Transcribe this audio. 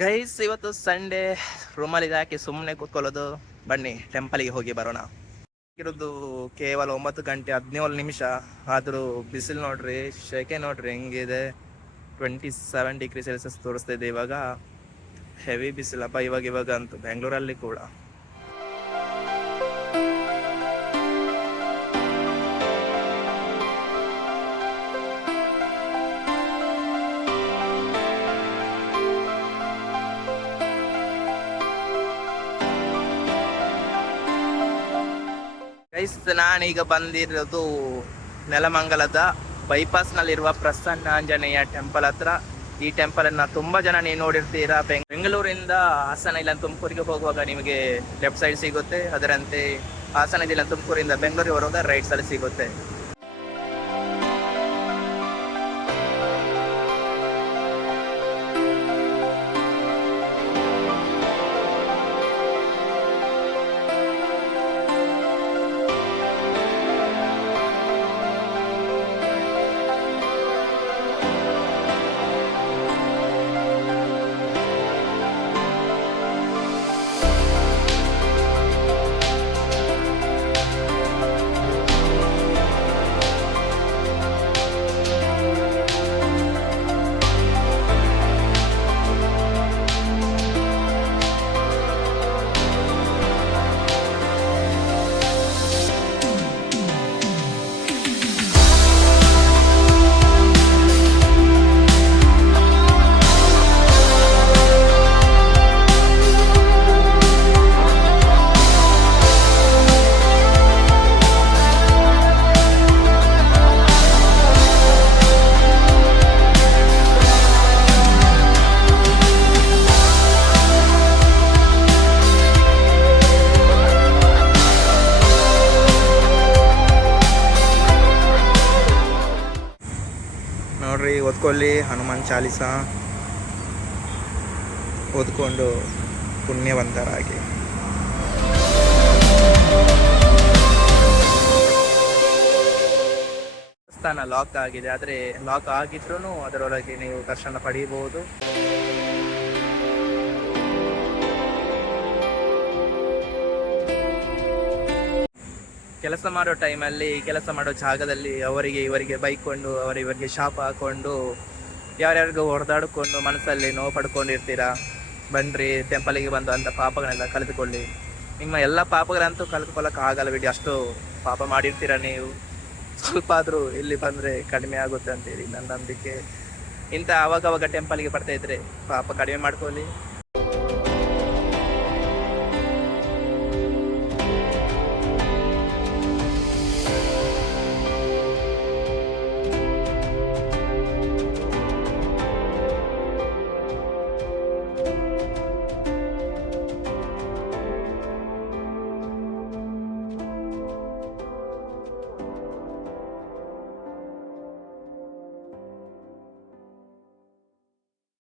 Guys, ಇವತ್ತು Sunday. ರೂಮಲ್ಲಿ ಹಾಕಿ ಸುಮ್ಮನೆ ಕೂತ್ಕೊಳ್ಳೋದು. ಬನ್ನಿ ಟೆಂಪಲ್ಗೆ ಹೋಗಿ ಬರೋಣ. ಇರೋದು ಕೇವಲ 9 ಗಂಟೆ 17 ನಿಮಿಷ. ಆದರೂ ಬಿಸಿಲು ನೋಡ್ರಿ, ಶೆಕೆ ನೋಡ್ರಿ ಹೆಂಗಿದೆ. 27 ಡಿಗ್ರಿ ಸೆಲ್ಸಿಯಸ್ ತೋರಿಸ್ತಾ ಇದೆ ಇವಾಗ. ಹೆವಿ ಬಿಸಿಲಪ್ಪ ಇವಾಗ ಅಂತೂ ಬೆಂಗಳೂರಲ್ಲಿ ಕೂಡ. ಗೈಸ್, ನಾನೀಗ ಬಂದಿರೋದು ನೆಲಮಂಗಲದ ಬೈಪಾಸ್ನಲ್ಲಿರುವ ಪ್ರಸನ್ನ ಆಂಜನೇಯ ಟೆಂಪಲ್ ಹತ್ರ. ಈ ಟೆಂಪಲ್ ಅನ್ನ ತುಂಬಾ ಜನ ನೀವು ನೋಡಿರ್ತೀರಾ. ಬೆಂಗಳೂರಿಂದ ಹಾಸನ ಇಲ್ಲ ತುಮಕೂರಿಗೆ ಹೋಗುವಾಗ ನಿಮಗೆ ಲೆಫ್ಟ್ ಸೈಡ್ ಸಿಗುತ್ತೆ. ಅದರಂತೆ ಹಾಸನ ಇಲ್ಲ ತುಮಕೂರಿಂದ ಬೆಂಗಳೂರಿಗೆ ಬರುವಾಗ ರೈಟ್ ಸೈಡ್ ಸಿಗುತ್ತೆ. ನೋಡ್ರಿ, ಓದ್ಕೊಳ್ಳಿ ಹನುಮಾನ್ ಚಾಲಿಸ ಓದ್ಕೊಂಡು ಪುಣ್ಯವಂತರಾಗಿ. ದೇವಸ್ಥಾನ ಲಾಕ್ ಆಗಿದೆ, ಆದರೆ ಲಾಕ್ ಆಗಿದ್ರೂ ಅದರೊಳಗೆ ನೀವು ದರ್ಶನ ಪಡೆಯಬಹುದು. ಕೆಲಸ ಮಾಡೋ ಟೈಮಲ್ಲಿ, ಕೆಲಸ ಮಾಡೋ ಜಾಗದಲ್ಲಿ ಇವರಿಗೆ ಬೈಕೊಂಡು ಇವರಿಗೆ ಶಾಪ ಹಾಕೊಂಡು ಯಾರ್ಯಾರಿಗೂ ಹೊಡೆದಾಡ್ಕೊಂಡು ಮನಸ್ಸಲ್ಲಿ ನೋವು ಪಡ್ಕೊಂಡಿರ್ತೀರಾ. ಬನ್ರಿ ಟೆಂಪಲಿಗೆ ಬಂದು ಅಂತ ಪಾಪಗಳನ್ನೆಲ್ಲ ಕಳೆದುಕೊಳ್ಳಿ. ನಿಮ್ಮ ಎಲ್ಲ ಪಾಪಗಳಂತೂ ಕಳೆದುಕೊಳ್ಳೋಕೆ ಆಗಲ್ಲ ಬಿಡಿ, ಅಷ್ಟು ಪಾಪ ಮಾಡಿರ್ತೀರ ನೀವು. ಸ್ವಲ್ಪ ಆದರೂ ಇಲ್ಲಿ ಬಂದರೆ ಕಡಿಮೆ ಆಗುತ್ತೆ ಅಂತೇಳಿ ನನ್ನ ನಂಬಿಕೆ. ಇಂಥ ಅವಾಗವಾಗ ಟೆಂಪಲ್ಗೆ ಬರ್ತಾ ಇದ್ರೆ ಪಾಪ ಕಡಿಮೆ ಮಾಡ್ಕೊಳ್ಳಿ.